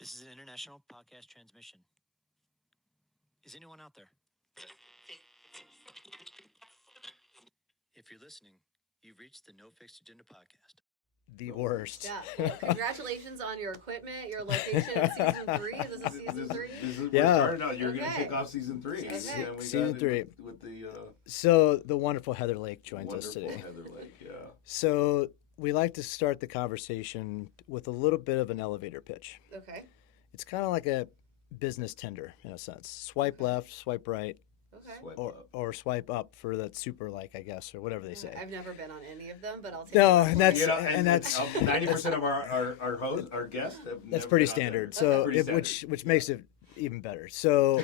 This is an international podcast transmission. Is anyone out there? If you're listening, you've reached the No Fixed Agenda podcast. The worst. Yeah. Well, congratulations on your equipment, your location, season 3. Is this a season 3? Yeah. We're starting out. You're going to kick off season 3. Okay. Yeah, we Season got 3. With the So the wonderful Heather Lake joins us wonderful today. Heather Lake, yeah. So we like to start the conversation with a little bit of an elevator pitch. Okay. It's kind of like a business tender in a sense. Swipe left, swipe right, Okay. Swipe or, up. or swipe up for that super like, I guess, or whatever they say. I've never been on any of them, but I'll take No, it. and that's You know, and that's 90% of our hosts, our guests, have that's never pretty been on standard. there. So Pretty standard. which makes it even better. So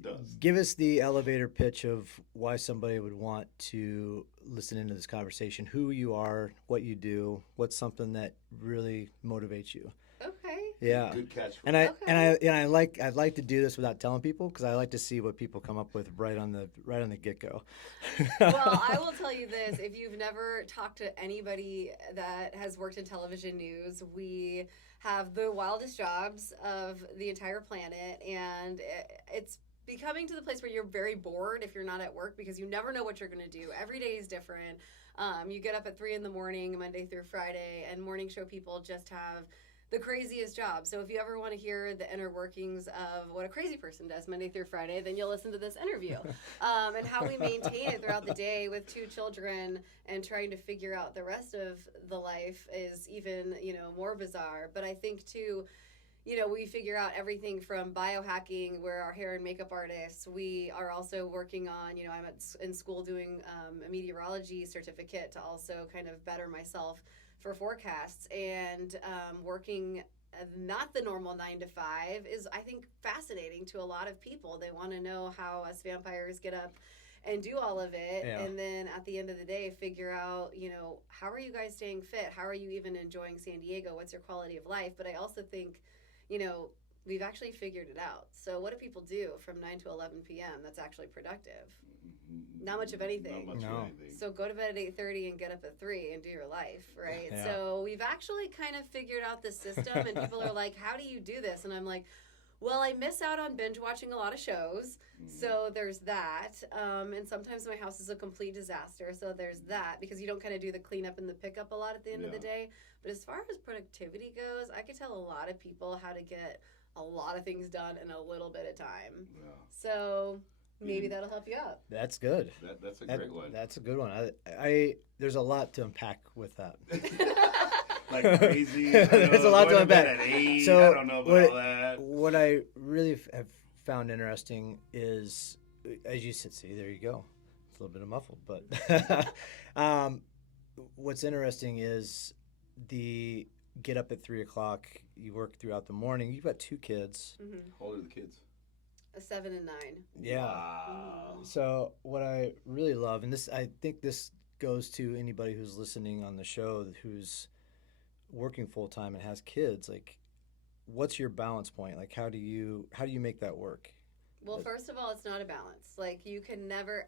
Does. give us the elevator pitch of why somebody would want to listen into this conversation, who you are, what you do, what's something that really motivates you. Okay. Yeah. Good catch. And I Okay. I'd like to do this without telling people because I like to see what people come up with right on the get go. Well, I will tell you this. If you've never talked to anybody that has worked in television news, we have the wildest jobs of the entire planet, and it's becoming to the place where you're very bored if you're not at work because you never know what you're going to do. Every day is different. You get up at 3 a.m, Monday through Friday, and morning show people just have the craziest job. So if you ever want to hear the inner workings of what a crazy person does Monday through Friday, then you'll listen to this interview. And how we maintain it throughout the day with 2 children and trying to figure out the rest of the life is even, more bizarre. But I think too, we figure out everything from biohacking, where our hair and makeup artists. We are also working on, I'm in school doing a meteorology certificate to also kind of better myself for forecasts, and working not the normal 9 to 5 is, I think, fascinating to a lot of people. They want to know how us vampires get up and do all of it, Yeah. and then at the end of the day figure out, how are you guys staying fit? How are you even enjoying San Diego? What's your quality of life? But I also think, we've actually figured it out. So what do people do from 9 to 11 p.m. that's actually productive? Not much of anything. Not much No. of anything. So go to bed at 8:30 and get up at 3 and do your life, right? Yeah. So we've actually kind of figured out the system, and people are like, how do you do this? And I'm like, well, I miss out on binge watching a lot of shows, so there's that. And sometimes my house is a complete disaster, so there's that, because you don't kind of do the cleanup and the pickup a lot at the end of the Yeah. day. But as far as productivity goes, I could tell a lot of people how to get a lot of things done in a little bit of time. Yeah. So maybe that'll help you out. That's good. That's a That- great one. That's a good one. I there's a lot to unpack with that. Like crazy. There's a lot to going bed unpack. At 8, So I don't know about all that. What I really have found interesting is, as you said, see, there you go. It's a little bit of muffled, but what's interesting is the get up at 3 o'clock. You work throughout the morning. You've got 2 kids. How old are the kids? A 7 and 9. Yeah. Wow. So what I really love, and this, I think this goes to anybody who's listening on the show who's working full time and has kids. Like, what's your balance point? Like, how do you make that work? Well, first of all, it's not a balance. Like, you can never,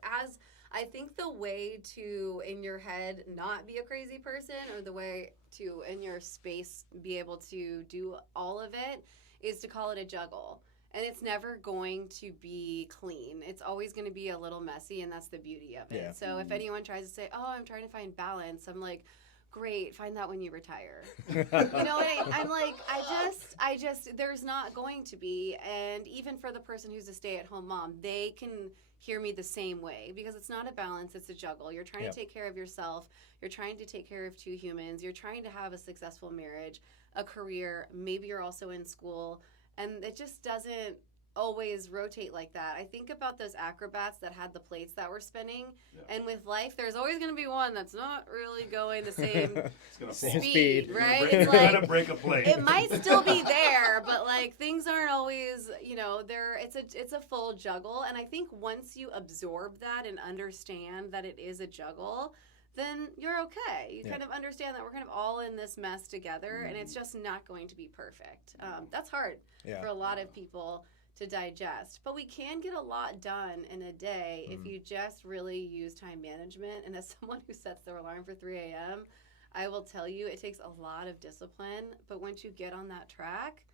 I think the way to, in your head, not be a crazy person, or the way to, in your space, be able to do all of it, is to call it a juggle. And it's never going to be clean. It's always going to be a little messy, and that's the beauty of it. Yeah. So if anyone tries to say, oh, I'm trying to find balance, I'm like, great, find that when you retire. I'm like, I just, there's not going to be. And even for the person who's a stay-at-home mom, they can hear me the same way, because it's not a balance, it's a juggle. You're trying Yep. to take care of yourself. You're trying to take care of 2 humans. You're trying to have a successful marriage, a career. Maybe you're also in school. And it just doesn't always rotate like that. I think about those acrobats that had the plates that were spinning. Yeah. And with life, there's always going to be one that's not really going the same It's gonna Same fall. speed. right? You're It's gonna like, break a plate. it might still be there, but like things aren't always, it's a full juggle. And I think once you absorb that and understand that it is a juggle, then you're okay. You kind of understand that we're kind of all in this mess together, and it's just not going to be perfect. That's hard Yeah. for a lot of people to digest. But we can get a lot done in a day if you just really use time management. And as someone who sets their alarm for 3 a.m., I will tell you it takes a lot of discipline. But once you get on that track,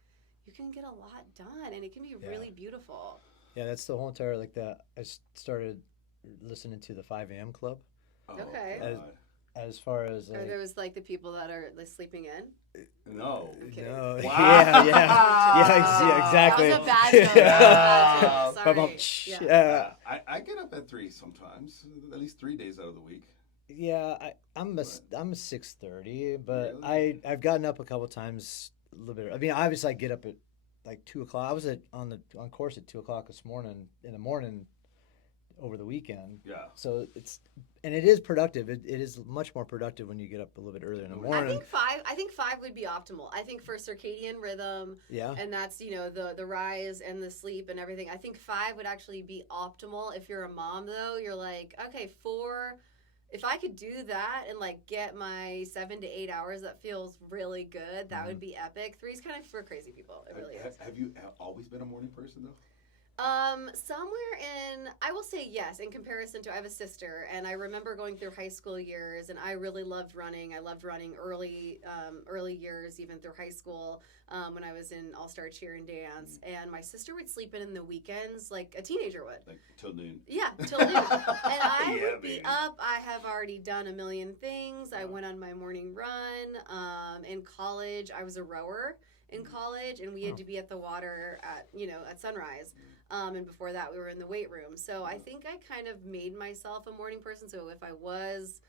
you can get a lot done, and it can be really beautiful. Yeah, that's the whole entire like that. Started listening to the 5 a.m. Club. Oh, Okay. As, God. as far as Are those like the people that are like sleeping in? No. kidding. no, Wow. yeah, exactly. That was a bad joke. That was a bad Ba-bum, joke. shh, Sorry. Yeah. I get up at 3 sometimes, at least 3 days out of the week. Yeah, I'm a 6:30, but Really? I've gotten up a couple times a little bit. I mean, obviously I get up at like 2 o'clock. I was on course at 2 o'clock this morning in the morning over the weekend. Yeah. So it is productive. It is much more productive when you get up a little bit earlier in the morning. I think five would be optimal. I think for circadian rhythm, Yeah. and that's the rise and the sleep and everything. I think 5 would actually be optimal. If you're a mom though, you're like, okay, 4. If I could do that and like get my 7 to 8 hours, that feels really good. That would be epic. 3 is kind of for crazy people. It really is. Have you always been a morning person though? Somewhere in, I will say yes, in comparison to, I have a sister, and I remember going through high school years, and I really loved running. I loved running early years, even through high school, when I was in all-star cheer and dance, and my sister would sleep in the weekends like a teenager would. Like till noon. Yeah, till noon. And I Yeah, would be baby. up. I have already done a million things. I went on my morning run. In college, I was a rower in college, and we had to be at the water at sunrise. And before that, we were in the weight room. So I think I kind of made myself a morning person. So if I was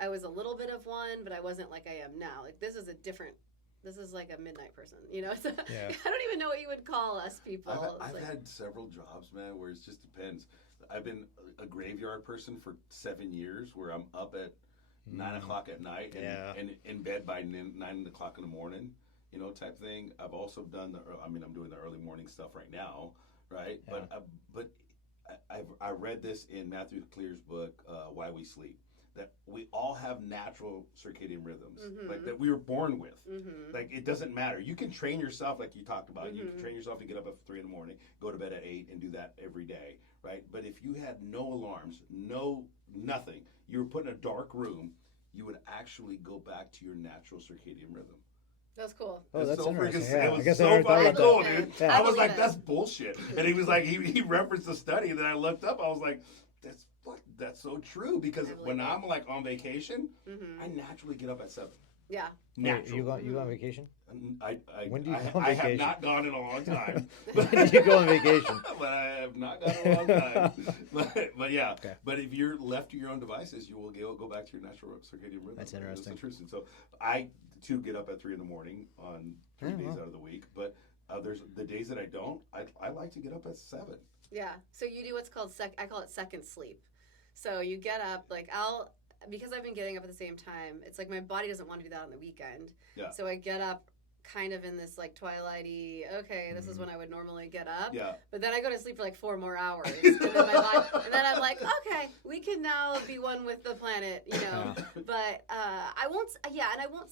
a little bit of one, but I wasn't like I am now. Like this is like a midnight person, So Yeah. I don't even know what you would call us people. I've Like- had several jobs, man, where it just depends. I've been a graveyard person for 7 years, where I'm up at 9 o'clock at night and in bed by 9 o'clock in the morning, type thing. I've also done I'm doing the early morning stuff right now, right? Yeah. But I read this in Matthew Clear's book, Why We Sleep, that we all have natural circadian rhythms, like that we were born with. Like it doesn't matter. You can train yourself, like you talked about. You can train yourself to get up at 3 in the morning, go to bed at 8, and do that every day, right? But if you had no alarms, nothing, you were put in a dark room, you would actually go back to your natural circadian rhythm. That's cool. Oh, that's so interesting. freaking- Yeah, It I was guess I so never thought fucking about cool, that. dude. Yeah. I was believe like, it. that's bullshit. And he was like, he referenced the study, and then I looked up. I was like, that's so true, because I believe when it. I'm like on vacation, I naturally get up at 7. Yeah. Wait, Natural. you go on vacation? When do you go on I have vacation? not gone in a long time. When did you go on vacation? But I have not gone in a long time. But yeah. Okay. But if you're left to your own devices, you will go back to your natural circadian rhythm. That's That's interesting. the truth. And so I too get up at 3 in the morning on 3 Oh, days wow. out of the week. But there's the days that I don't. I like to get up at 7. Yeah. So you do what's called I call it second sleep. So you get up, like because I've been getting up at the same time, it's like my body doesn't want to do that on the weekend. Yeah. So I get up kind of in this like twilighty, okay, this is when I would normally get up. Yeah. But then I go to sleep for like 4 more hours. And then I'm like, okay, we can now be one with the planet, Yeah. But I won't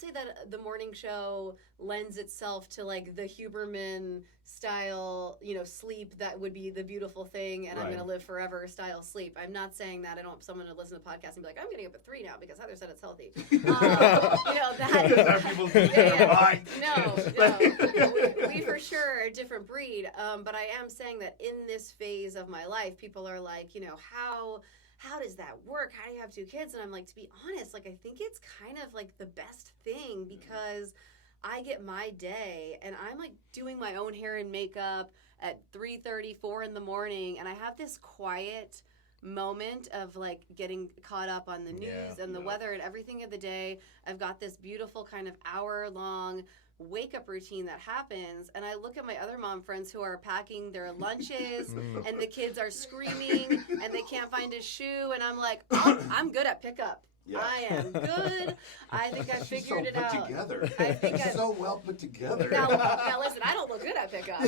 say that the morning show lends itself to like the Huberman style, sleep that would be the beautiful thing and I'm Right. going to live forever style sleep. I'm not saying that. I don't want someone to listen to the podcast and be like, I'm getting up at 3 now because Heather said it's healthy. Because our people's losing their mind. No. We for sure are a different breed. But I am saying that in this phase of my life, people are like, how does that work? How do you have 2 kids? And I'm like, to be honest, like I think it's kind of like the best thing because I get my day and I'm like doing my own hair and makeup at 3:30, 4 in the morning, and I have this quiet moment of like getting caught up on the news and the weather and everything of the day. I've got this beautiful kind of hour-long wake up routine that happens, and I look at my other mom friends who are packing their lunches and the kids are screaming and they can't find a shoe, and I'm like, I'm good at pickup. Yeah. I am good. I think I figured it out. Together. I think She's so well put together. Now listen, I don't look good at pickup.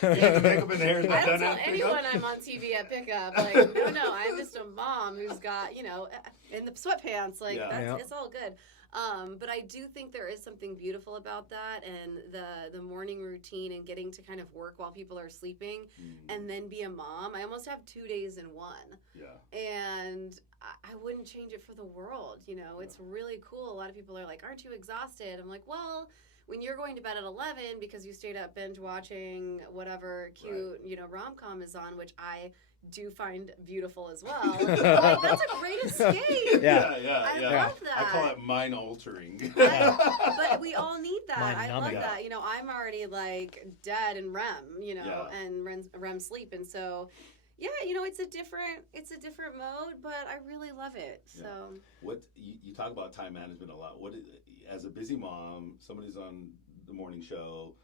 The makeup and hair is not I don't done tell at anyone pickup? I'm on TV at pickup. Like, no, I'm just a mom who's got, in the sweatpants. Like, Yeah. it's all good. But I do think there is something beautiful about that, and the morning routine and getting to kind of work while people are sleeping and then be a mom. I almost have 2 days in one. Yeah. And I wouldn't change it for the world. It's really cool. A lot of people are like, aren't you exhausted? I'm like, well, when you're going to bed at 11 because you stayed up binge watching whatever cute, rom-com is on, which I do find beautiful as well. Like, that's a great escape. Yeah. I love that. I call it mind altering. But we all need that. I love Mind-numbing. that. I'm already like dead in REM, Yeah. and REM sleep, and so yeah, it's a different mode, but I really love it. Yeah. So What you talk about time management a lot. As a busy mom, somebody's on the morning show.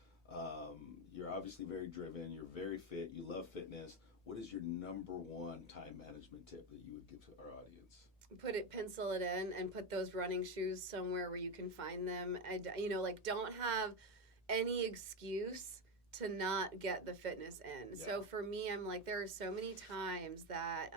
You're obviously very driven. You're very fit. You love fitness. What is your number one time management tip that you would give to our audience? pencil it in and put those running shoes somewhere where you can find them. And, don't have any excuse to not get the fitness in. Yeah. So for me, I'm like, there are so many times that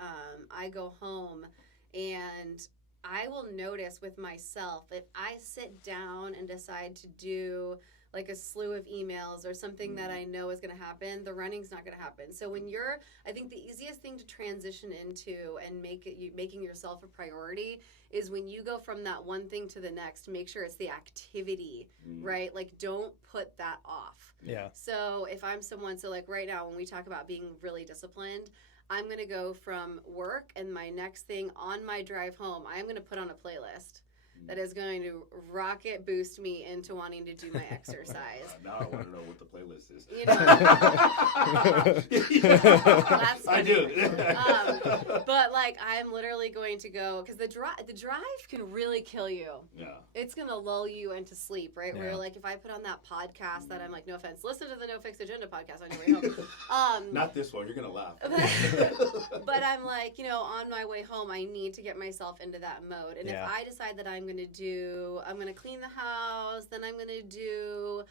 I go home and I will notice with myself, if I sit down and decide to do like a slew of emails or something that I know is going to happen, the running's not going to happen. So I think the easiest thing to transition into and making yourself a priority is when you go from that one thing to the next, make sure it's the activity, right? Like, don't put that off. Yeah. So if I'm someone, like right now when we talk about being really disciplined, I'm going to go from work and my next thing on my drive home, I'm going to put on a playlist that is going to rocket boost me into wanting to do my exercise. Now I want to know what the playlist is. That's I do. But like, I'm literally going to go, because the drive can really kill you. Yeah. It's going to lull you into sleep, right? Yeah. Where like, if I put on that podcast that I'm like, no offense, listen to the No Fix Agenda podcast on your way home. Not this one. You're going to laugh. But I'm like, on my way home, I need to get myself into that mode. And Yeah. if I decide that I'm going to clean the house, then I'm going to do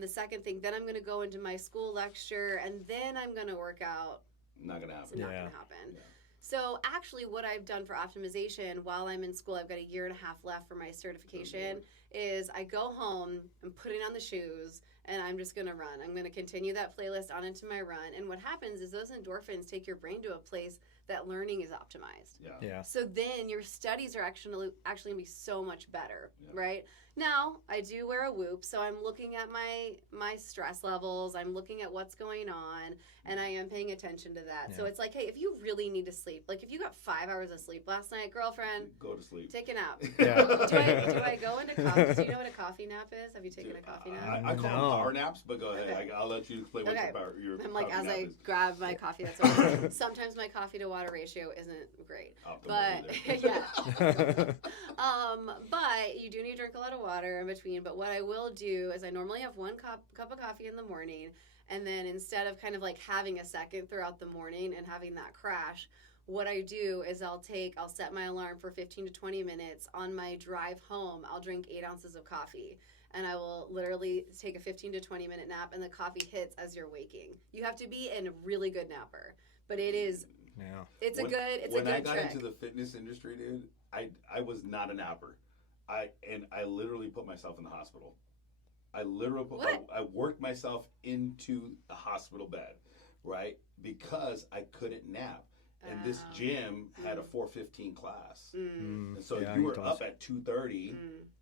the second thing, then I'm going to go into my school lecture, and then I'm going to work out. Not going to It's happen. not going to happen. Yeah. So actually what I've done for optimization while I'm in school, I've got a year and a half left for my certification, is I go home, I'm putting on the shoes, and I'm just going to run. I'm going to continue that playlist on into my run. And what happens is those endorphins take your brain to a place that learning is optimized. Yeah. So then your studies are actually going to be so much better, Yeah. right? Now, I do wear a Whoop, so I'm looking at my stress levels, I'm looking at what's going on, and I am paying attention to that. So Yeah. it's like, hey, if you really need to sleep, like if you got 5 hours of sleep last night, girlfriend, Go to sleep. take a nap. Yeah. Do I go into coffee? Do you know what a coffee nap is? Have you taken a coffee nap? I call them No. power naps, but go ahead. Okay. I'll let you explain what Okay. your I'm like, coffee as nap I is. grab my coffee, that's what sometimes my coffee to water ratio isn't great. Optimal But either. yeah. But you do need to drink a lot of water in between. But what I will do is I normally have one cup of coffee in the morning, and then instead of kind of like having a second throughout the morning and having that crash, what I do is I'll set my alarm for 15 to 20 minutes. On my drive home, I'll drink 8 ounces of coffee. And I will literally take a 15 to 20 minute nap, and the coffee hits as you're waking. You have to be a really good napper, but it's a good When I good got trick. into the fitness industry, dude, I was not a napper. I literally put myself in the hospital. I worked myself into the hospital bed, right? Because I couldn't nap. And this gym had a 4:15 class. And so Yeah, you you were told up us. at 2:30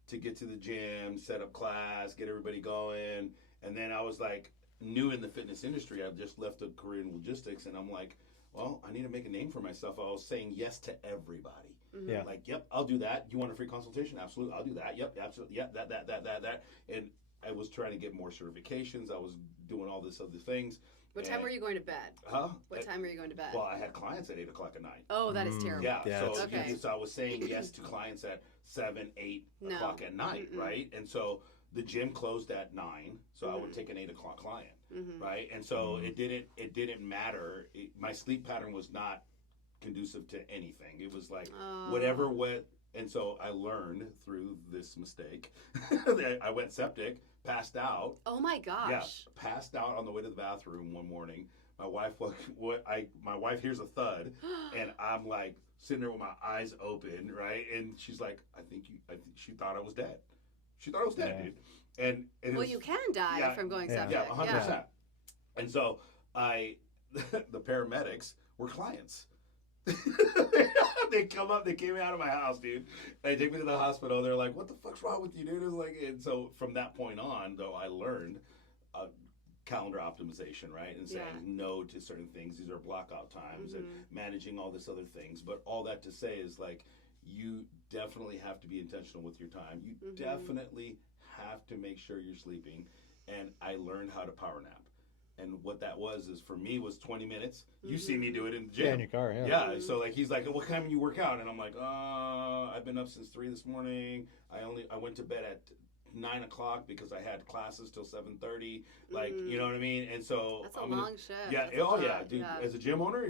to get to the gym, set up class, get everybody going. And then I was like new in the fitness industry. I've just left a career in logistics, and I'm like, well, I need to make a name for myself. I was saying yes to everybody. Yeah. Like, yep, I'll do that. You want a free consultation? Absolutely, I'll do that. Yep, absolutely. Yep, that. And I was trying to get more certifications. I was doing all this other things. What time were you going to bed? Huh? What time were you going to bed? Well, I had clients at 8 o'clock at night. Oh, that is terrible. Yeah, Yeah, so, it's- Okay. so I was saying yes to clients at 7, 8 No. o'clock at night, right? And so the gym closed at 9, so I would take an 8 o'clock client, right? And so it didn't matter. My sleep pattern was not conducive to anything. It was like whatever went. And so I learned through this mistake that I went septic, passed out. Oh my gosh. Yeah, passed out on the way to the bathroom one morning. My wife hears a thud, and I'm like sitting there with my eyes open, right? And she's like, I think she thought I was dead. She thought I was dead, Yeah. dude. And it Well, was- you can die Yeah. from going Yeah. septic. yeah, 100%. And so the paramedics were clients. They come up, they came out of my house, dude. They take me to the hospital. They're like, "What the fuck's wrong with you, dude?" It's like, and so from that point on, though, I learned calendar optimization, right, and saying no to certain things. These are block out times and managing all this other things. But all that to say is like, you definitely have to be intentional with your time. You definitely have to make sure you're sleeping. And I learned how to power nap. And what that was is for me was 20 minutes. You see me do it in the gym. Yeah, in your car, yeah. Yeah, so like he's like, "What time do you work out?" And I'm like, I've been up since 3 this morning. I went to bed at 9 o'clock because I had classes till 7:30. Like, you know what I mean? And so that's a long shift. Yeah, That's yeah, dude. Yeah. As a gym owner,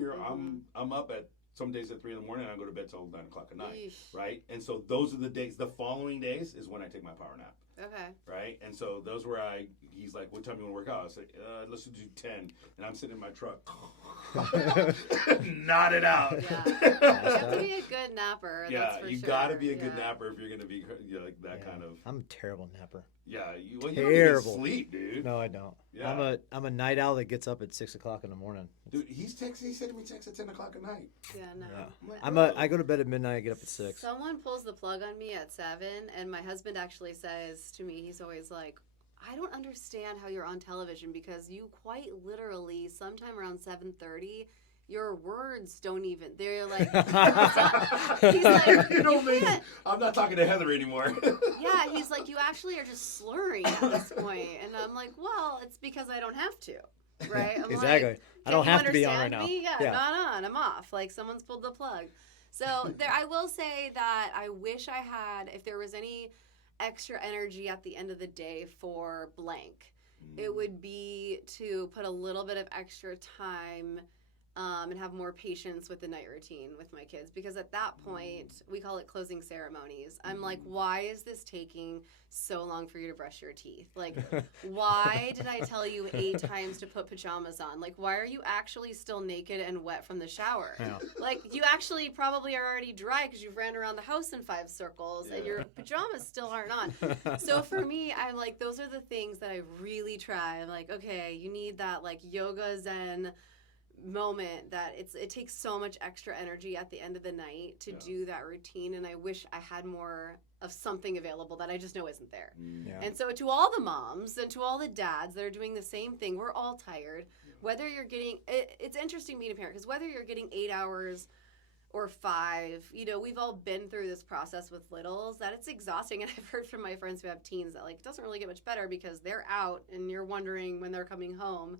I'm up at some days at 3 in the morning and I go to bed till 9 o'clock at night. Yeesh. Right? And so those are the days. The following days is when I take my power nap. Okay. Right? And so those where he's like, "What time do you want to work out?" I was like, "Let's do 10." And I'm sitting in my truck. Nodded out. Yeah. You have to be a good napper. Yeah, that's for you sure. gotta be a good napper if you're gonna be like that kind of. I'm a terrible napper. Yeah, you Terrible. don't even sleep, dude. No, I don't. Yeah. I'm a night owl that gets up at 6 o'clock in the morning. Dude, he sent me texts at 10 o'clock at night. Yeah, no. Yeah. I'm like, I go to bed at midnight. I get up at 6. Someone pulls the plug on me at 7, and my husband actually says to me, he's always like, "I don't understand how you're on television because you quite literally, sometime around 7:30, your words don't even, they're like," he's like, you know me. can't. I'm not talking to Heather anymore. Yeah, he's like, "You actually are just slurring at this point." And I'm like, "Well, it's because I don't have to." Right? I'm Exactly. Like, I don't "Can you have to be on right understand now. me? Yeah, Yeah. not on. I'm off. Like someone's pulled the plug. So there, I will say that I wish I had, if there was any extra energy at the end of the day for blank, it would be to put a little bit of extra time and have more patience with the night routine with my kids, because at that point we call it closing ceremonies. I'm like, why is this taking so long for you to brush your teeth? Like, why did I tell you 8 times to put pajamas on? Like, why are you actually still naked and wet from the shower? Yeah. Like, you actually probably are already dry because you've ran around the house in 5 circles and your pajamas still aren't on. So for me, I'm like, those are the things that I really try. I'm like, okay, you need that like yoga zen moment that it takes so much extra energy at the end of the night to do that routine, and I wish I had more of something available that I just know isn't there. Yeah. And so to all the moms and to all the dads that are doing the same thing, we're all tired. Whether you're getting it's interesting being a parent, because whether you're getting 8 hours or 5, you know, we've all been through this process with littles that it's exhausting. And I've heard from my friends who have teens that like it doesn't really get much better because they're out and you're wondering when they're coming home.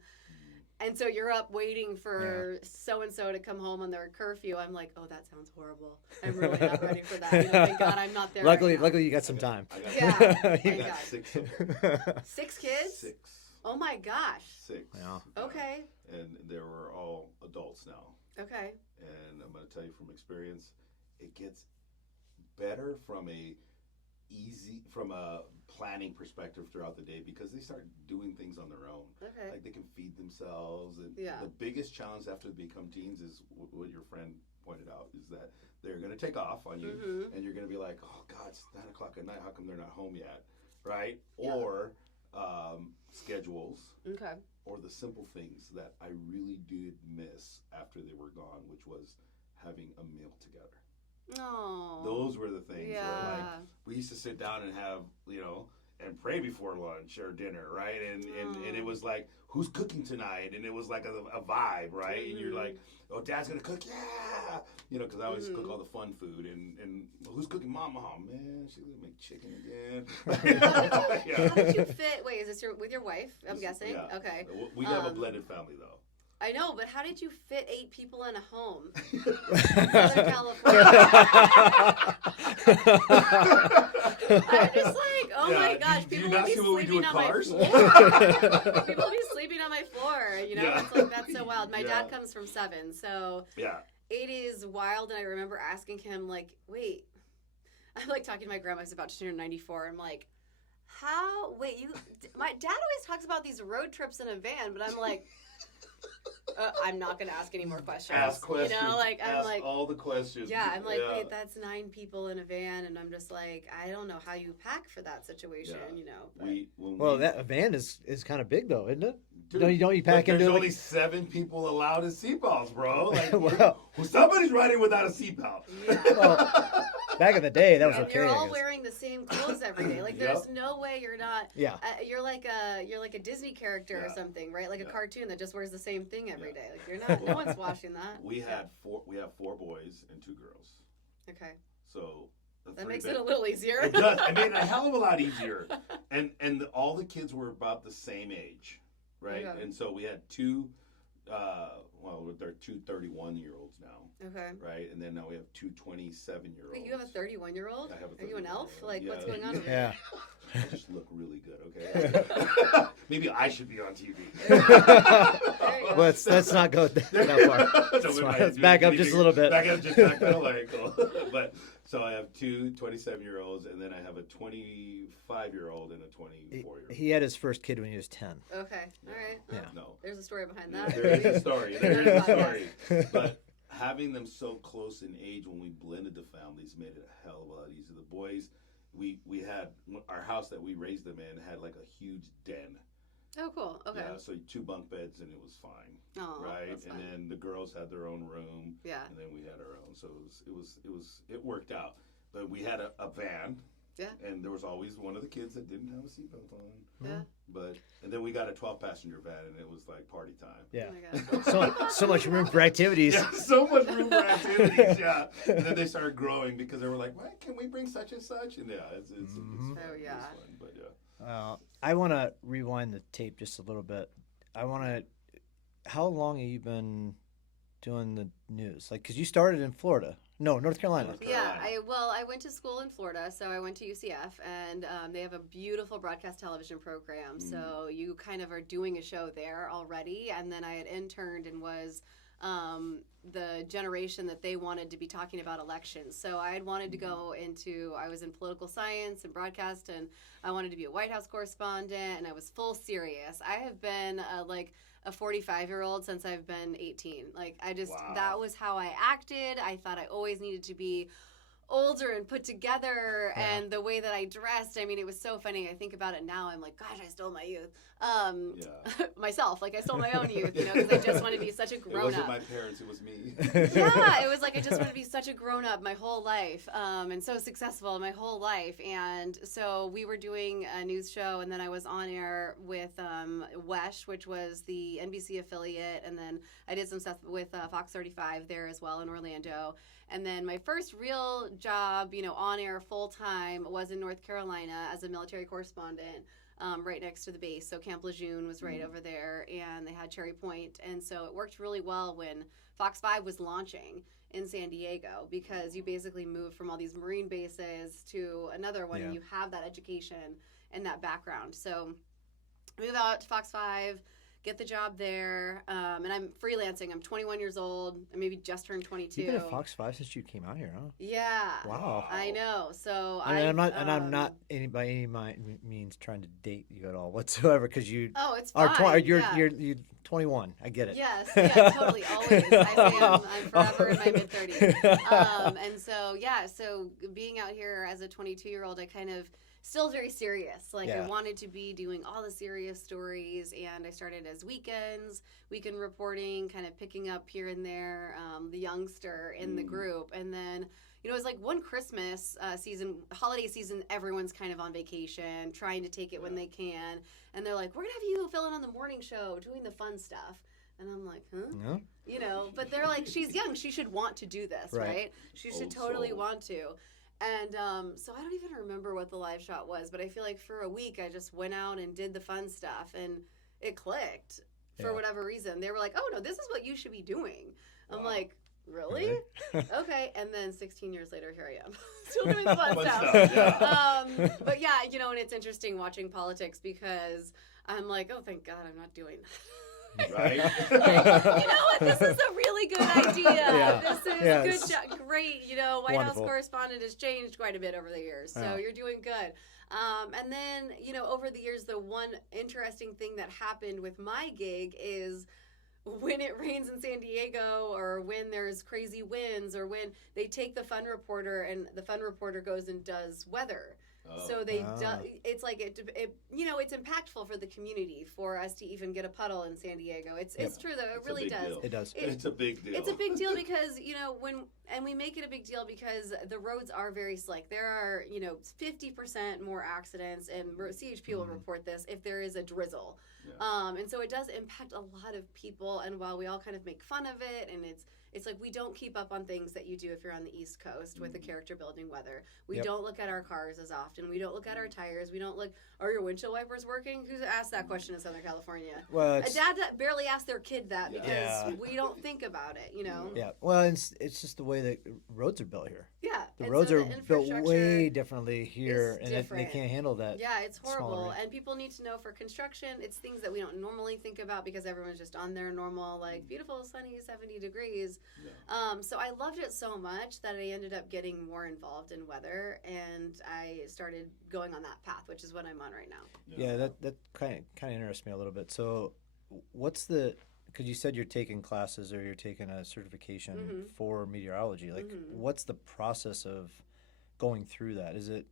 And so you're up waiting for so-and-so to come home on their curfew. I'm like, oh, that sounds horrible. I'm really not ready for that. You know, thank God I'm not there. Luckily, right now. luckily you got some time. Yeah. I Thank got God. 6 of them. 6 kids? 6. Oh my gosh. 6. Yeah. Okay. And they were all adults now. Okay. And I'm going to tell you from experience, it gets better from a planning perspective throughout the day because they start doing things on their own. Okay. Like they can feed themselves. And Yeah. the biggest challenge after they become teens is what your friend pointed out, is that they're going to take off on you and you're going to be like, oh God, it's 9 o'clock at night. How come they're not home yet? Right? Yeah. Or schedules. Okay. Or the simple things that I really did miss after they were gone, which was having a meal together. Oh. Those were the things Yeah. where like we used to sit down and have, you know, and pray before lunch or dinner, right? And it was like, who's cooking tonight? And it was like a vibe, right? And you're like, oh, Dad's gonna cook, yeah, you know, because I always cook all the fun food. And who's cooking? Mom, man, she's gonna make chicken again. How did you fit? Wait, is this with your wife? I'm guessing. Yeah. Okay. We have a blended family though. I know, but how did you fit 8 people in a home? Southern California. I'm just like, oh my gosh, do you people will not be see what we do sleeping with on cars? my floor. People will be sleeping on my floor. You know, Yeah. it's like that's so wild. My Yeah. dad comes from 7, so Yeah. it is wild. And I remember asking him, like, wait, I'm like talking to my grandma who's about to turn 94. I'm like, my dad always talks about these road trips in a van, but I'm like, I'm not going to ask any more questions. Ask questions. You know, like, I'm Ask like, all the questions. yeah, I'm like, wait, that's 9 people in a van, and I'm just like, I don't know how you pack for that situation, Yeah. you know. But. Well, that van is kind of big though, isn't it? Dude, don't you pack there's into only 7 people allowed in seatbelts, bro. Like, well, somebody's riding without a seatbelt. Yeah. well, back in the day, that was And okay. you're I all guess. wearing the same clothes every day. Like, there's no way you're not. Yeah. You're like a Disney character or something, right? Like a cartoon that just wears the same thing every day. Like, you're not. No one's watching that. We have 4 boys and 2 girls. Okay. So that makes it a little easier. It does. I mean, a hell of a lot easier. And all the kids were about the same age, right? Okay. And so we had 2. They're 2 31-year-olds now. Okay. Right, and then now we have 2 27-year-olds. Wait, you have a 31-year-old? I have a Are you an elf? 31-year-old. Like, what's going on over Yeah. I just look really good, okay? Maybe I should be on TV. Let's not go that far. Let's back up just a little bit. Back up just back up. Like, cool. But so I have 2 27-year-olds, and then I have a 25-year-old and a 24-year-old. He had his first kid when he was 10. Okay. All right. Yeah. No. There's a story behind that. There is a story. There is a story. But having them so close in age when we blended the families made it a hell of a lot easier. The boys, we had our house that we raised them in had like a huge den. Oh, cool. Okay. Yeah, so 2 bunk beds and it was fine. Oh, right. that's And fun. then the girls had their own room. Yeah. And then we had our own. So it worked out. But we had a van. Yeah. And there was always one of the kids that didn't have a seatbelt on. Yeah. And then we got a 12-passenger van, and it was like party time. Yeah. Oh my God. So much room for activities. Yeah, so much room for activities. Yeah. And then they started growing because they were like, "Why can we bring such and such?" And yeah, it's fun. Oh, yeah. It's fun, but yeah. I want to rewind the tape just a little bit. How long have you been doing the news? Like, because you started in Florida. No, North Carolina. Yeah, I went to school in Florida, so I went to UCF, and they have a beautiful broadcast television program. So you kind of are doing a show there already, and then I had interned and was the generation that they wanted to be talking about elections. So I had wanted to go into, I was in political science and broadcast, and I wanted to be a White House correspondent, and I was full serious. I have been a 45-year-old since I've been 18. Like, that was how I acted. I thought I always needed to be older and put together, and the way that I dressed, I mean, it was so funny. I think about it now, I'm like, gosh, I stole my youth. Myself, like, I stole my own youth, because I just wanted to be such a grown-up. It wasn't my parents, it was me. Yeah, it was like I just wanted to be such a grown-up my whole life, and so successful my whole life. And so we were doing a news show, and then I was on air with WESH, which was the NBC affiliate, and then I did some stuff with Fox 35 there as well in Orlando. And then my first real job, on air full-time, was in North Carolina as a military correspondent, right next to the base. So Camp Lejeune was right over there, and they had Cherry Point. And so it worked really well when Fox 5 was launching in San Diego, because you basically move from all these Marine bases to another one, and you have that education and that background. So move out to Fox 5, get the job there, and I'm freelancing. I'm 21 years old. I maybe just turned 22. You've been at Fox 5 since you came out here, huh? Yeah. Wow. I know. So I'm not by any means trying to date you at all whatsoever, because you Oh, it's are fine. you're 21. I get it. Yes, yeah, totally, always. I say I'm forever in my mid-30s. And so, so being out here as a 22-year-old, I kind of still very serious. Like, I wanted to be doing all the serious stories, and I started as weekend reporting, kind of picking up here and there, the youngster in the group. And then, it was like one Christmas holiday season, everyone's kind of on vacation, trying to take it when they can. And they're like, we're going to have you fill in on the morning show, doing the fun stuff. And I'm like, huh? No. But they're like, she's young. She should want to do this, right? She should totally want to. And so I don't even remember what the live shot was, but I feel like for a week I just went out and did the fun stuff, and it clicked for whatever reason. They were like, oh, no, this is what you should be doing. I'm like, really? Okay. And then 16 years later, here I am. Still doing the fun stuff. But yeah, and it's interesting watching politics, because I'm like, oh, thank God I'm not doing that. Right? You know what? This is a really good idea. This is good job. Great. White House correspondent has changed quite a bit over the years. So you're doing good. And then, over the years, the one interesting thing that happened with my gig is when it rains in San Diego, or when there's crazy winds, or when they take the fun reporter, and the fun reporter goes and does weather. So they've Oh. done. It's like it. It's impactful for the community for us to even get a puddle in San Diego. It's true though. It It's a really big does. deal. It does. It's a big deal. It's a big deal because we make it a big deal because the roads are very slick. There are 50% more accidents, and CHP will report this if there is a drizzle. Yeah. And so it does impact a lot of people. And while we all kind of make fun of it, and it's like we don't keep up on things that you do if you're on the East Coast with the character building weather. We Yep. don't look at our cars as often. We don't look at our tires. We don't look, are your windshield wipers working? Who's asked that question in Southern California? Well, A it's, dad that barely asked their kid that because Yeah. we don't think about it, yeah. Well, it's just the way that roads are built here. Yeah. The and roads so are the built infrastructure way differently here, is and they different. can't handle that. Yeah, it's horrible. smaller. And people need to know for construction, it's things that we don't normally think about because everyone's just on their normal, like, beautiful, sunny, 70 degrees. Yeah. So I loved it so much that I ended up getting more involved in weather, and I started going on that path, which is what I'm on right now. Yeah, that kind of interests me a little bit. So, what's because you said you're taking classes or you're taking a certification Mhm. for meteorology. Like, Mhm. what's the process of going through that? Is it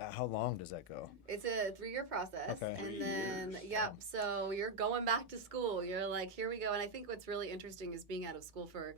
how long does that go? It's a 3-year process. Okay. And 3 then, years. yep, so you're going back to school. You're like, here we go. And I think what's really interesting is being out of school for,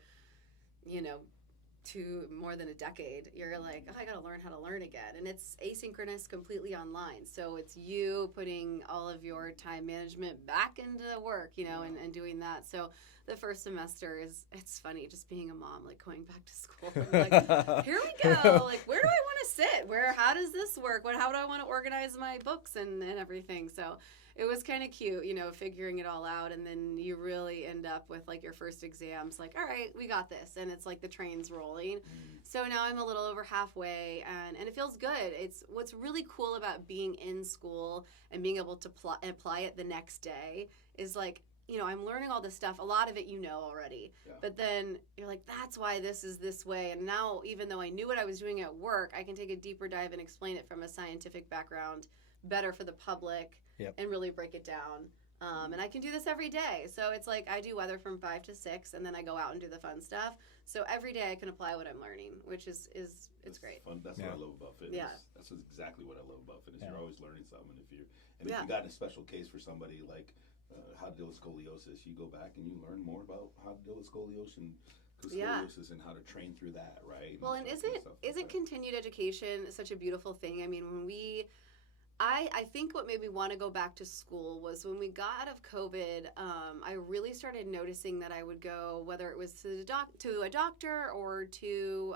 more than a decade. You're like, oh, I got to learn how to learn again. And it's asynchronous, completely online. So it's you putting all of your time management back into work, and doing that. So the first semester it's funny just being a mom, like going back to school. Like, here we go. Like, where do I want to sit? How does this work? How do I want to organize my books and everything? So it was kind of cute, figuring it all out. And then you really end up with like your first exams, like, all right, we got this. And it's like the train's rolling. So now I'm a little over halfway and it feels good. It's what's really cool about being in school and being able to apply it the next day is like, I'm learning all this stuff. A lot of it already. Yeah. But then you're like, that's why this is this way. And now, even though I knew what I was doing at work, I can take a deeper dive and explain it from a scientific background better for the public. Yep. And really break it down. And I can do this every day. So it's like I do weather from 5 to 6, and then I go out and do the fun stuff. So every day I can apply what I'm learning, which is it's That's great. Fun. That's Yeah. what I love about fitness. Yeah. That's exactly what I love about fitness. Yeah. You're always learning something. If you Yeah. got a special case for somebody like how to deal with scoliosis, you go back and you learn more about how to deal with scoliosis Yeah. and how to train through that, right? Well, and stuff like isn't that. continued education such a beautiful thing? I mean, I think what made me want to go back to school was when we got out of COVID, I really started noticing that I would go, whether it was to a doctor or to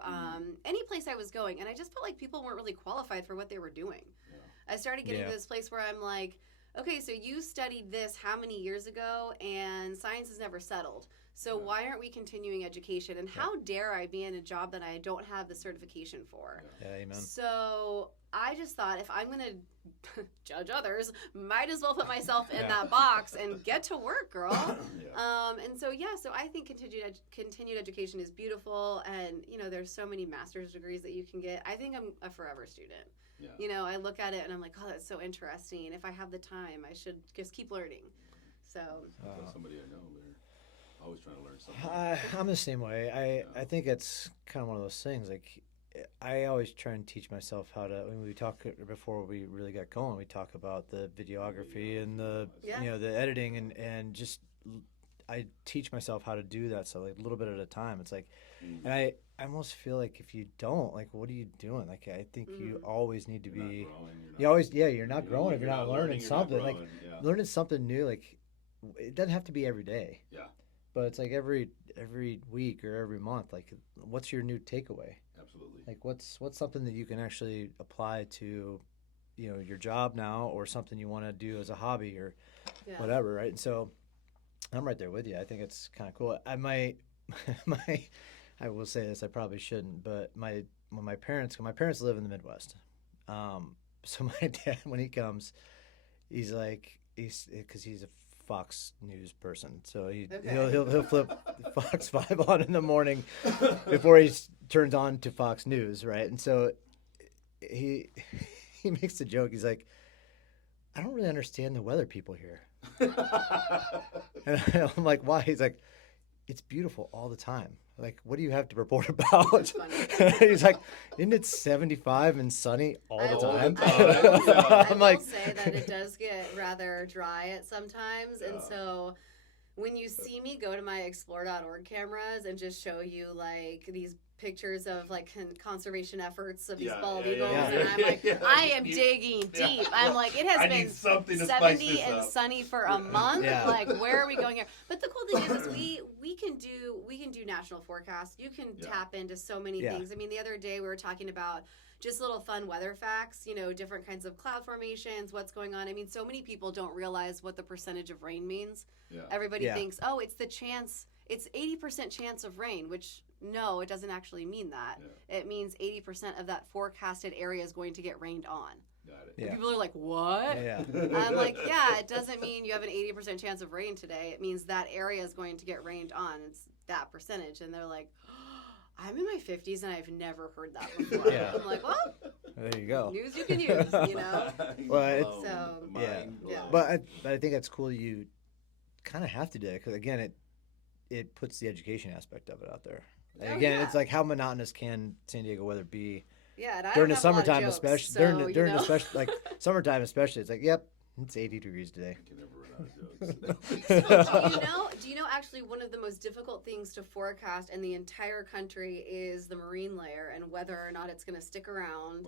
any place I was going, and I just felt like people weren't really qualified for what they were doing. Yeah. I started getting Yeah. to this place where I'm like, okay, so you studied this how many years ago, and science has never settled. So Yeah. why aren't we continuing education? And how dare I be in a job that I don't have the certification for? Yeah, amen. So I just thought if I'm going to judge others, might as well put myself in Yeah. that box and get to work, girl. Yeah. And so, so I think continued education is beautiful. And, there's so many master's degrees that you can get. I think I'm a forever student. Yeah. I look at it and I'm like, oh, that's so interesting. If I have the time, I should just keep learning. So, I've got somebody I know, they're always trying to learn something. I'm the same way. I think it's kind of one of those things. Like, I always try and teach myself how to. When we talk before we really got going, we talk about the videography and the Yeah. the editing and just I teach myself how to do that. So like a little bit at a time. It's like, and I almost feel like if you don't, like, what are you doing? Like, I think you always need to You're not be. growing, You always, you're not growing if you're not learning you're not something. Like growing, yeah. learning something new. Like it doesn't have to be every day. Yeah. But it's like every week or every month. Like, what's your new takeaway? Absolutely. Like, what's something that you can actually apply to, your job now, or something you want to do as a hobby or whatever, right? And so, I'm right there with you. I think it's kind of cool. I will say this. I probably shouldn't, but my parents live in the Midwest. So my dad, when he comes, he's because he's a Fox News person, so he'll flip Fox 5 on in the morning before he turns on to Fox News, right? And so he makes the joke. He's like, I don't really understand the weather people here. And I'm like, why? He's like, it's beautiful all the time. Like, what do you have to report about? That's funny. He's like, isn't it 75 and sunny all the time? I I'm will like, say that it does get rather dry at sometimes, and so when you see me go to my explore.org cameras and just show you like these pictures of like conservation efforts of these bald eagles, and I'm like, I am digging deep. I'm like, it has been 70 and sunny for a month. Like, where are we going here? But the cool thing is we can do national forecasts. You can tap into so many things. I mean, the other day we were talking about just little fun weather facts, you know, different kinds of cloud formations, what's going on. I mean, so many people don't realize what the percentage of rain means. Everybody thinks, oh, it's the chance, it's 80% chance of rain, which no, it doesn't actually mean that. It means 80% of that forecasted area is going to get rained on. Got it. And people are like, what? I'm like, yeah, it doesn't mean you have an 80% chance of rain today. It means that area is going to get rained on. It's that percentage. And they're like, I'm in my 50s and I've never heard that before. I'm like, well, there you go. News you can use, you know? Well, yeah. But I think that's cool. You kind of have to do it because, again, it puts the education aspect of it out there. And again, it's like, how monotonous can San Diego weather be? Yeah, and I during the don't have summertime, a lot of jokes, especially during the special, like summertime, especially. It's like, yep, it's 80 degrees today. I can never run out of jokes. So do you know actually one of the most difficult things to forecast in the entire country is the marine layer and whether or not it's going to stick around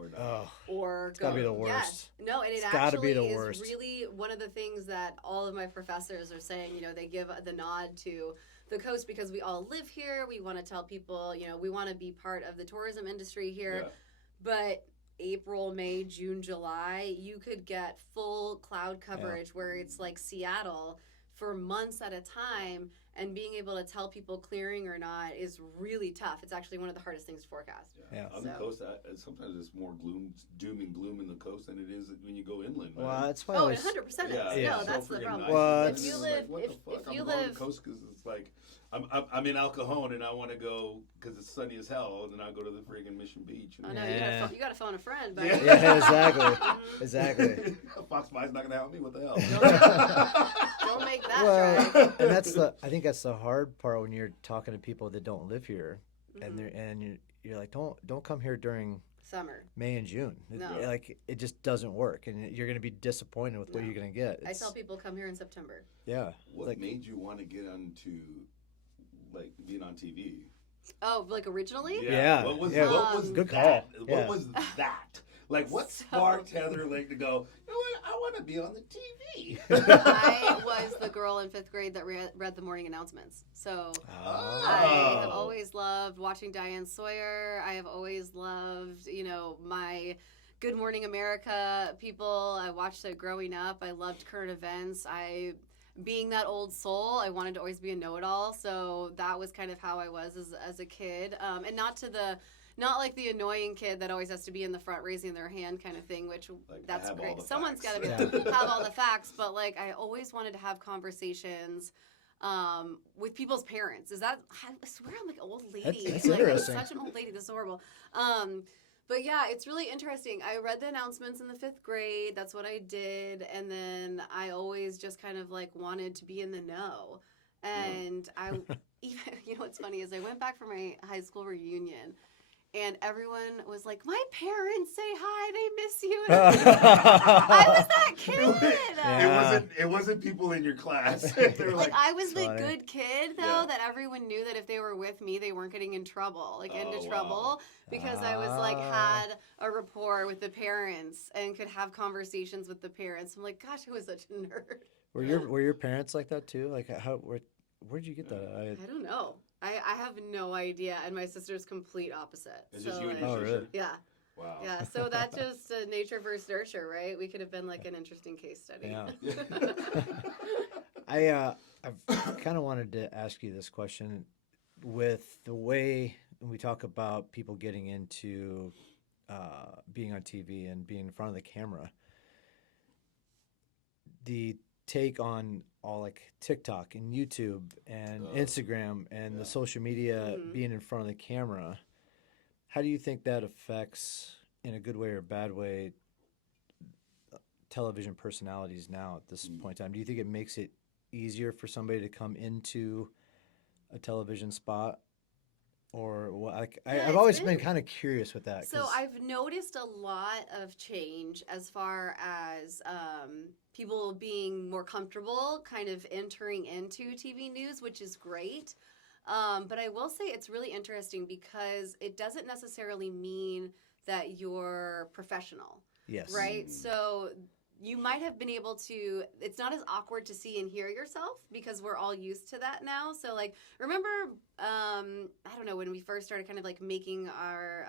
or it's gotta be the worst. Yes. No, and it it's actually be the is worst. really one of the things that all of my professors are saying. You know, they give the nod to the coast because we all live here. We want to tell people, you know, we want to be part of the tourism industry here. But April, May, June, July, you could get full cloud coverage where it's like Seattle for months at a time, and being able to tell people clearing or not is really tough. It's actually one of the hardest things to forecast. On the coast, sometimes it's more doom and gloom in the coast than it is when you go inland. Man. Well, that's why. 100% is. No, that's the problem. Nice. Well, if you live, like, if you on live, the coast, because it's like I'm in El Cajon and I want to go because it's sunny as hell, and then I go to the friggin' Mission Beach. Oh no, you got to phone a friend. But Exactly. Fox Pie's not gonna help me. What the hell? Don't make that drive. And I think that's the hard part when you're talking to people that don't live here, and you're like, don't come here during summer, May and June. Like, it just doesn't work, and you're gonna be disappointed with what you're gonna get. I tell people come here in September. Yeah. What made you want to get onto like being on TV? Oh, like originally? Yeah. What was good that? call. What was that? Like, what sparked Heather Lake to go, you know what, I want to be on the TV? I was the girl in 5th grade that read the morning announcements. So I have always loved watching Diane Sawyer. I have always loved, you know, my Good Morning America people. I watched it growing up. I loved current events. Being that old soul, I wanted to always be a know-it-all. So that was kind of how I was as a kid. And not like the annoying kid that always has to be in the front raising their hand kind of thing, which like, that's great. Someone's got to have all the facts, but like I always wanted to have conversations with people's parents. I swear I'm like an old lady. That's like, interesting. I'm such an old lady. This is horrible. But yeah, it's really interesting. I read the announcements in the 5th grade. That's what I did. And then I always just kind of like wanted to be in the know. And even, you know, what's funny is I went back for my high school reunion. And everyone was like, my parents say hi, they miss you. And I was that kid. It wasn't people in your class. Like I was the good kid, though, that everyone knew that if they were with me, they weren't getting in trouble, trouble, because I was like, had a rapport with the parents and could have conversations with the parents. I'm like, gosh, I was such a nerd. Were your parents like that too? Like, where'd you get that? I don't know. I have no idea, and my sister's complete opposite. It's just you and your sister? Really? Yeah. Wow. Yeah, so that's just nature versus nurture, right? We could have been like an interesting case study. Yeah. I've kind of wanted to ask you this question. With the way we talk about people getting into being on TV and being in front of the camera, the take on all like TikTok and YouTube and Instagram and the social media being in front of the camera, how do you think that affects, in a good way or a bad way, television personalities now at this point in time? Do you think it makes it easier for somebody to come into a television spot, or what? Like, Yeah, I've it's always been been- kind of curious with that. So 'cause- I've noticed a lot of change as far as people being more comfortable kind of entering into TV news, which is great. But I will say it's really interesting because it doesn't necessarily mean that you're professional, yes, right? So you might have been able to, it's not as awkward to see and hear yourself because we're all used to that now. So like, remember, I don't know, when we first started kind of like making our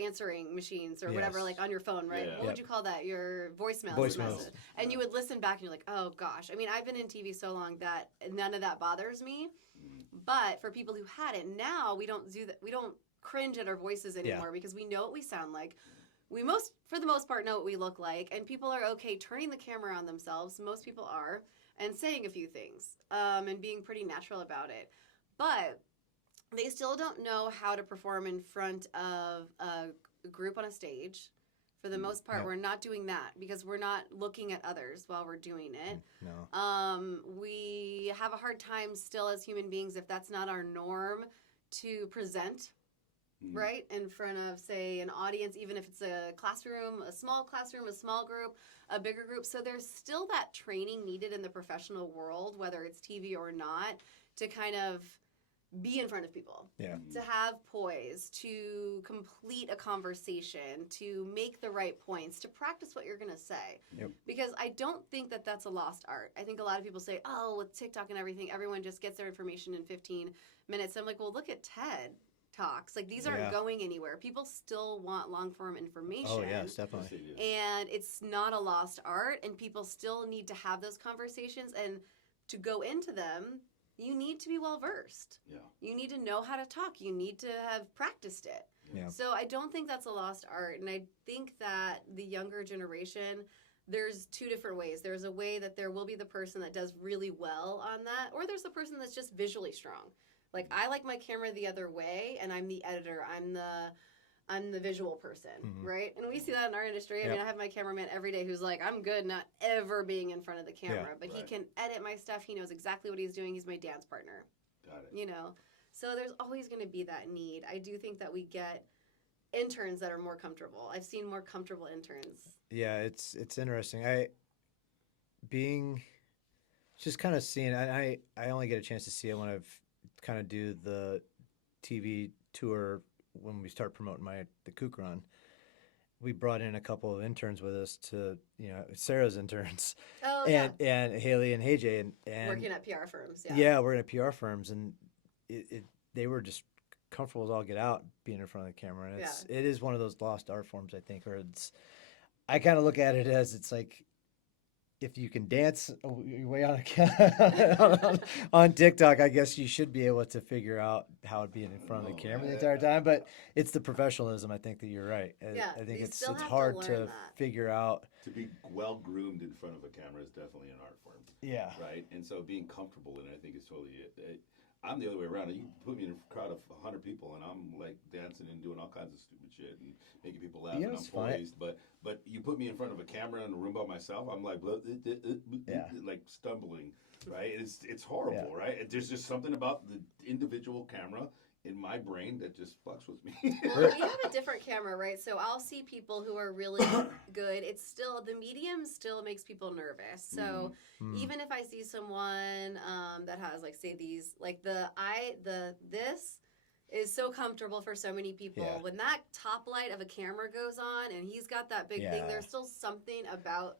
answering machines or whatever, Yes. like on your phone, right? Yeah. What would you call that? Your voicemail Voicemails. message. And you would listen back and you're like, oh gosh. I mean, I've been in TV so long that none of that bothers me. But for people who had it, now we don't do that. We don't cringe at our voices anymore because we know what we sound like. We for the most part, know what we look like, and people are okay turning the camera on themselves. Most people are, and saying a few things, and being pretty natural about it. But they still don't know how to perform in front of a group on a stage. For the most part, Yep. we're not doing that because we're not looking at others while we're doing it. no, We have a hard time still as human beings, if that's not our norm, to present, right, in front of, say, an audience, even if it's a classroom, a small group, a bigger group. So there's still that training needed in the professional world, whether it's TV or not, to kind of be in front of people, yeah, to have poise, to complete a conversation, to make the right points, to practice what you're going to say. Yep. Because I don't think that that's a lost art. I think a lot of people say, oh, with TikTok and everything, everyone just gets their information in 15 minutes. I'm like, well, look at TED Talks. Like, these aren't Yeah. going anywhere. People still want long-form information. oh yes, definitely. And it's not a lost art, and people still need to have those conversations. And to go into them, you need to be well-versed. Yeah. You need to know how to talk. You need to have practiced it. Yeah. So I don't think that's a lost art. And I think that the younger generation, there's two different ways. There's a way that there will be the person that does really well on that, or there's the person that's just visually strong. Like, I like my camera the other way, and I'm the editor. I'm the visual person, right? And we see that in our industry. I mean, I have my cameraman every day who's like, I'm good not ever being in front of the camera, but he can edit my stuff. He knows exactly what he's doing. He's my dance partner. Got it. You know? So there's always going to be that need. I do think that we get interns that are more comfortable. I've seen more comfortable interns. Yeah, it's interesting. Just kind of seeing. I only get a chance to see it when I've kind of do the TV tour when we start promoting the Kook Run. We brought in a couple of interns with us to, Sarah's interns, Oh, and Haley and Hey and working at PR firms. yeah, we're in PR firms, and they were just comfortable as all get out being in front of the camera. And it is one of those lost art forms, I think, or I kind of look at it as it's like, if you can dance your way on TikTok, I guess you should be able to figure out how to be in front of the camera the entire time. But it's the professionalism. I think that you're right. I think it's hard to figure out. To be well groomed in front of a camera is definitely an art form. Yeah. Right. And so being comfortable in it, I think, is totally it. I'm the other way around. You put me in a crowd of 100 people, and I'm like dancing and doing all kinds of stupid shit and making people laugh, and I'm poised. But you put me in front of a camera in a room by myself, I'm like like stumbling, right? It's horrible, right? There's just something about the individual camera in my brain that just fucks with me. Well, we have a different camera, right? So I'll see people who are really good. It's still, the medium still makes people nervous. So even if I see someone that has, like, say these, like this is so comfortable for so many people. Yeah. When that top light of a camera goes on and he's got that big thing, there's still something about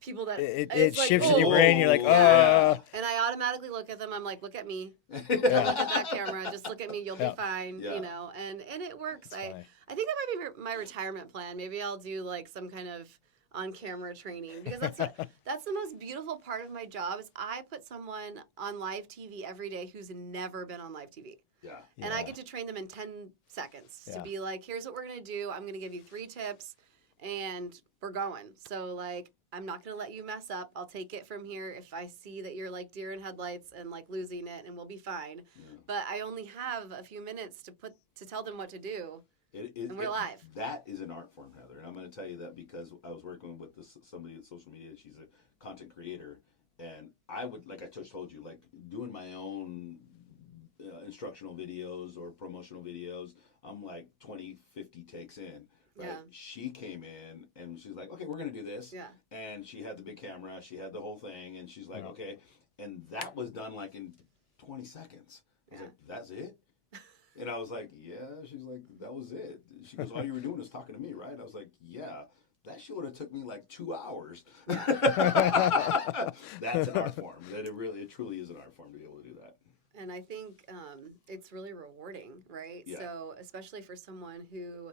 people that it like, shifts in your brain. You're like, and I automatically look at them. I'm like, look at me. Don't look at that camera. Just look at me. You'll be fine. Yeah. You know, and it works. That's I think that might be my retirement plan. Maybe I'll do like some kind of on-camera training, because that's the most beautiful part of my job is I put someone on live TV every day who's never been on live TV. Yeah. And I get to train them in 10 seconds to be like, here's what we're going to do. I'm going to give you 3 tips and we're going. So, like, I'm not going to let you mess up. I'll take it from here if I see that you're like deer in headlights and like losing it, and we'll be fine. Yeah. But I only have a few minutes to tell them what to do. And we're live. That is an art form, Heather. And I'm going to tell you that because I was working with somebody at social media. She's a content creator. And I would, like I just told you, like doing my own instructional videos or promotional videos, I'm like 20, 50 takes in. Right? Yeah. She came in and she's like, okay, we're going to do this. Yeah. And she had the big camera, she had the whole thing, and she's like, Yeah. okay. And that was done like in 20 seconds. I was like, that's it? And I was like, yeah. She's like, that was it. She goes, all you were doing is talking to me, right? I was like, yeah. That shit would have took me like 2 hours. That's an art form. That it truly is an art form to be able to do that. And I think it's really rewarding, right? Yeah. So especially for someone who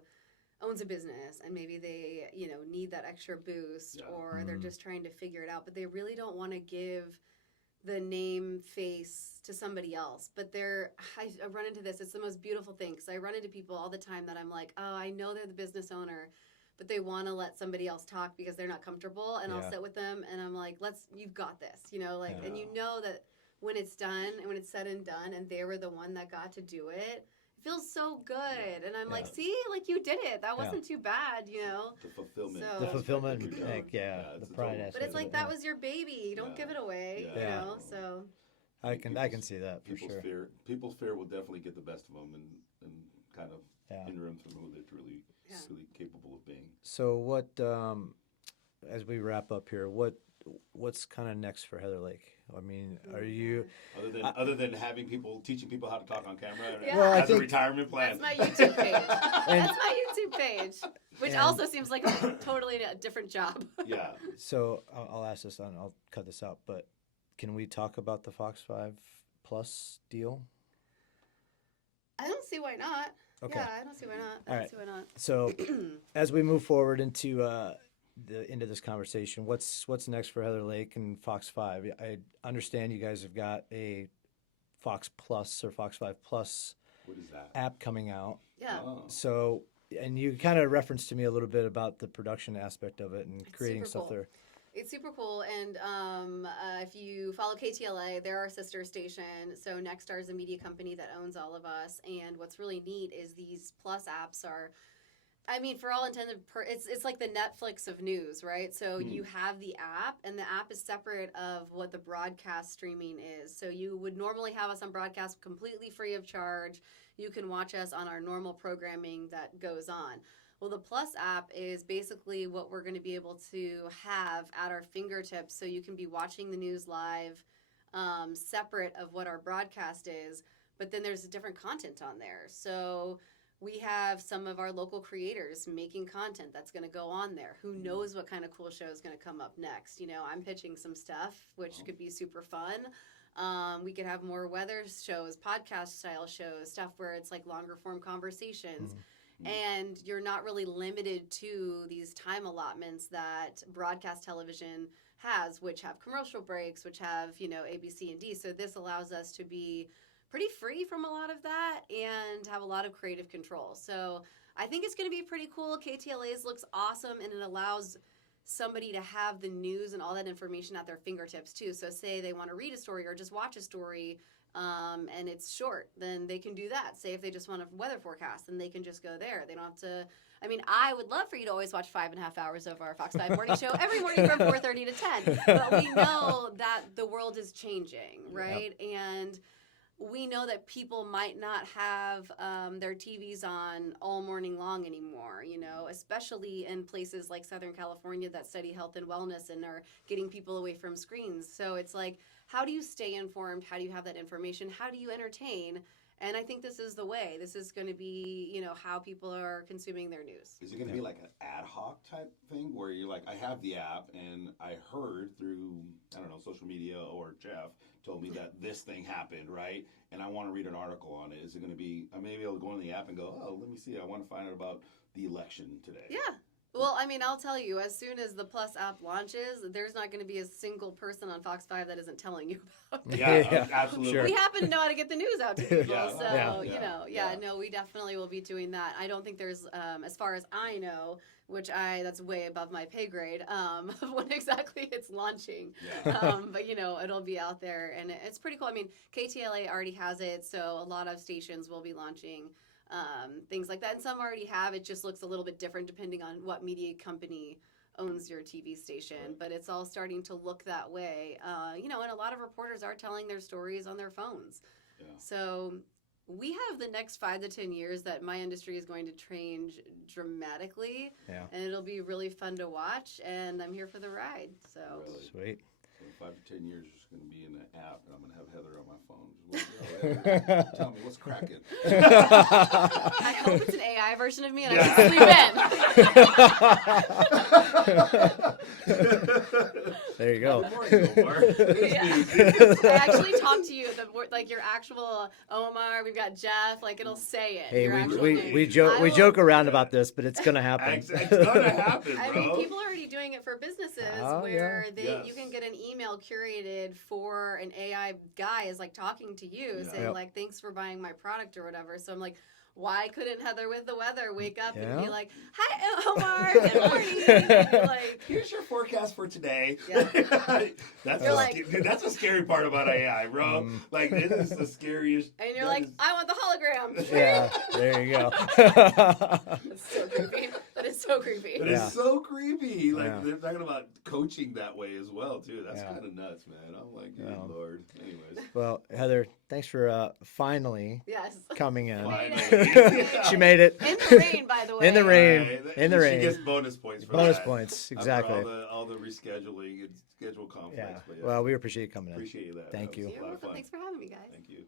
owns a business and maybe they, need that extra boost, Yeah. or they're just trying to figure it out, but they really don't want to give the name face to somebody else. But I run into this. It's the most beautiful thing, because I run into people all the time that I'm like, oh, I know they're the business owner, but they want to let somebody else talk because they're not comfortable. And I'll sit with them and I'm like, you've got this, and you know that when it's done and when it's said and done and they were the one that got to do it, it feels so good. And I'm like, see, like you did it. That wasn't too bad, The fulfillment. So- The fulfillment, aspect of your job. the It's pride total- aspect. But it's of like, it, that was your baby. Don't give it away, Yeah. so. I can see that for People's sure. people's fear will definitely get the best of them and kind of Yeah. hinder them from who they're truly Yeah. really capable of being. So what, as we wrap up here, what's kind of next for Heather Lake? I mean, are you? Other than having teaching people how to talk on camera Yeah. Well, I as a think- retirement plan. That's my YouTube page. That's my YouTube page, which And- also seems like a totally different job. Yeah. So I'll ask this and I'll cut this out, but can we talk about the Fox 5 Plus deal? I don't see why not. Okay. Yeah, I don't see why not. I All don't right. see why not. So as we move forward into into this conversation, what's next for Heather Lake and Fox 5? I understand you guys have got a Fox Plus or Fox 5 Plus What is that? app coming out. Yeah. Oh. So, and you kind of referenced to me a little bit about the production aspect of it and It's creating super stuff cool. there. It's super cool, and if you follow KTLA, they're our sister station. So Nexstar is a media company that owns all of us, and what's really neat is these Plus apps are, I mean, for all intended, it's like the Netflix of news, right? So you have the app, and the app is separate of what the broadcast streaming is. So you would normally have us on broadcast completely free of charge. You can watch us on our normal programming that goes on. Well, the Plus app is basically what we're going to be able to have at our fingertips, so you can be watching the news live, separate of what our broadcast is, but then there's different content on there. So we have some of our local creators making content that's going to go on there. Who knows what kind of cool show is going to come up next? I'm pitching some stuff, which could be super fun. We could have more weather shows, podcast style shows, stuff where it's like longer form conversations. And you're not really limited to these time allotments that broadcast television has, which have commercial breaks, which have, A, B, C, and D. So this allows us to be pretty free from a lot of that and have a lot of creative control. So I think it's going to be pretty cool. KTLA's looks awesome, and it allows somebody to have the news and all that information at their fingertips too. So say they want to read a story or just watch a story, and it's short, then they can do that. Say if they just want a weather forecast, then they can just go there. They don't have to. I mean, I would love for you to always watch 5.5 hours of our Fox 5 morning show every morning from 4:30 to 10. But we know that the world is changing, right? Yep. And we know that people might not have their TVs on all morning long anymore, especially in places like Southern California that study health and wellness and are getting people away from screens. So it's like, how do you stay informed? How do you have that information? How do you entertain? And I think this is the way. This is going to be, how people are consuming their news. Is it going to be like an ad hoc type thing where you're like, I have the app and I heard through, I don't know, social media, or Jeff told me that this thing happened, right? And I want to read an article on it. Is it going to be, I may be able to go on the app and go, oh, let me see. I want to find out about the election today. Yeah. Well, I mean, I'll tell you, as soon as the Plus app launches, there's not going to be a single person on Fox 5 that isn't telling you about it. Yeah, absolutely. Sure. We happen to know how to get the news out to people. Yeah. So, Yeah. no, we definitely will be doing that. I don't think there's, as far as I know, that's way above my pay grade, of when exactly it's launching. Yeah. But, it'll be out there, and it's pretty cool. I mean, KTLA already has it, so a lot of stations will be launching things like that. And some already have. It just looks a little bit different depending on what media company owns your TV station, Right. but it's all starting to look that way. And a lot of reporters are telling their stories on their phones. Yeah. So we have the next 5 to 10 years that my industry is going to change dramatically, Yeah. and it'll be really fun to watch. And I'm here for the ride. So Really. Sweet. So in 5 to 10 years, it's going to be in an app, and I'm going to have Heather on my phone. Just, "Well, Heather, tell me what's cracking." I hope it's an AI version of me, and I can sleep in. There you go. Good morning, Omar. I actually talk to you, like your actual Omar. We've got Jeff. Like it'll say it. Hey, your actual we name. we I joke will- around about this, but it's gonna happen. It's gonna happen, bro. I mean, people are already doing it for businesses Oh, where yeah. you can get an email curated for an AI guy is like talking to you Yeah. saying Yep. like thanks for buying my product or whatever. So I'm like, why couldn't Heather with the weather wake up and be Yeah. like, "Hi Omar, good morning." And like, Here's your forecast for today. Yeah. That's You're the like- dude, that's the scary part about AI, bro. Like this is the scariest. and you're that like, is- "I want the hologram." Yeah, there you go. That's so creepy. That is so creepy. It Yeah. is so creepy. Like Yeah. they're talking about coaching that way as well, too. That's Yeah. kind of nuts, man. I'm like, good Yeah. Lord. Anyways, Well, Heather, thanks for finally Yes. coming in. Finally. She made it. In the rain, by the way. In the rain. Right. In the She rain. gets bonus points for Bonus that. points, After exactly. all the rescheduling and schedule conflicts. Yeah. But Well, we appreciate you coming in. appreciate that. Thank That you. was a You're lot of welcome. fun. Thanks for having me, guys. Thank you.